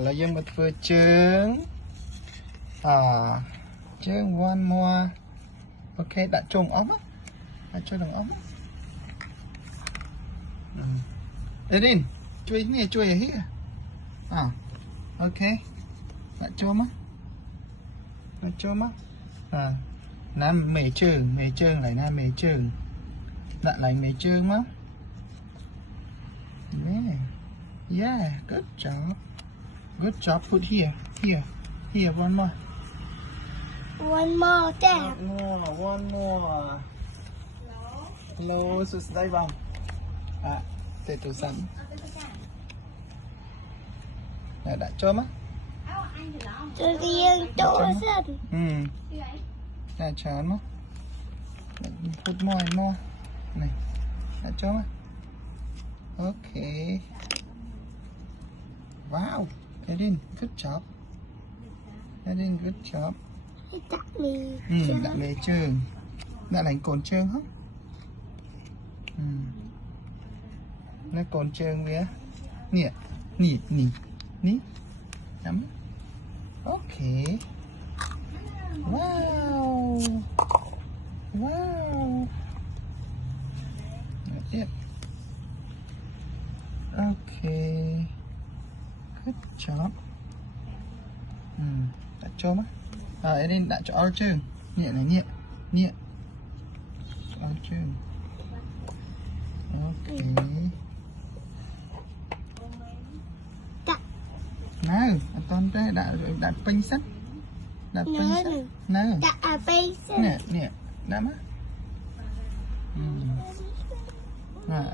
là dân một vừa trứng trứng one more. Ok, đã trồng ống á, đã cho đồng ống. Erin, chui nè, chui ở here. Ok, đã cho má, đã cho má. Nam mề trơn lại nam mề trơn, đã lại mề trơn má. Yeah, good job. Good job. Put here. One more. One more, Dad. One more. Hello, sus đây vòng. Để tủ sẵn. Đã cho má. Tôi riêng tôi sẵn. Đã cho má. Put more and more. Này, đã cho má. Okay. Wow, Erin, good job. Erin, good job. Đã mề trơn. Đã đánh cồn trơn hả? Nó cồn trơn với nè. Nắm. Ok. Wow. That's it. Okay. Good job. Đã cho má. Erin đã cho all trơn. Nhẹ này nhẹ. All trơn. Ok. Nào, con đây đã pin sắt. Đã pin sắt. Nào. Đã pin sắt. Nè, đã má.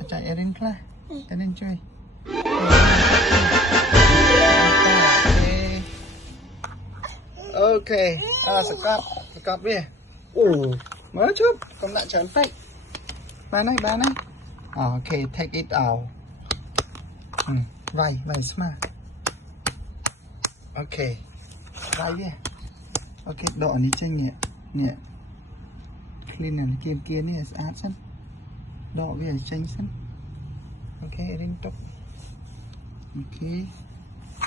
Chạy Erin ra. Erin chơi. Ok, stop đi. Mới chút, con lại chán phách. Ba này. Ok, take it out. Vai smart. Ok, vai đi. Ok, đỏ ní chanh nhẹ. Clean này kia ní là sát sẵn. Đỏ với là chanh sẵn. Ok, đến tục. Ok,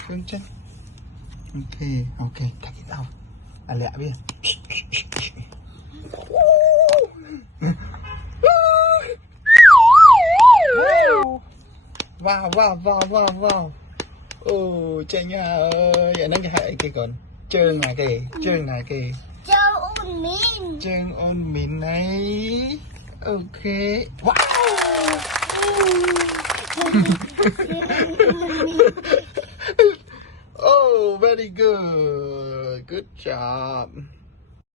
phương chân. Ok, take it out. Lẹ đi. Wow. Chanh ơi, vậy nó cái cái còn trơn là kì. Trơn ôn mịn này. Ok. Wow. Oh, very good. Good job.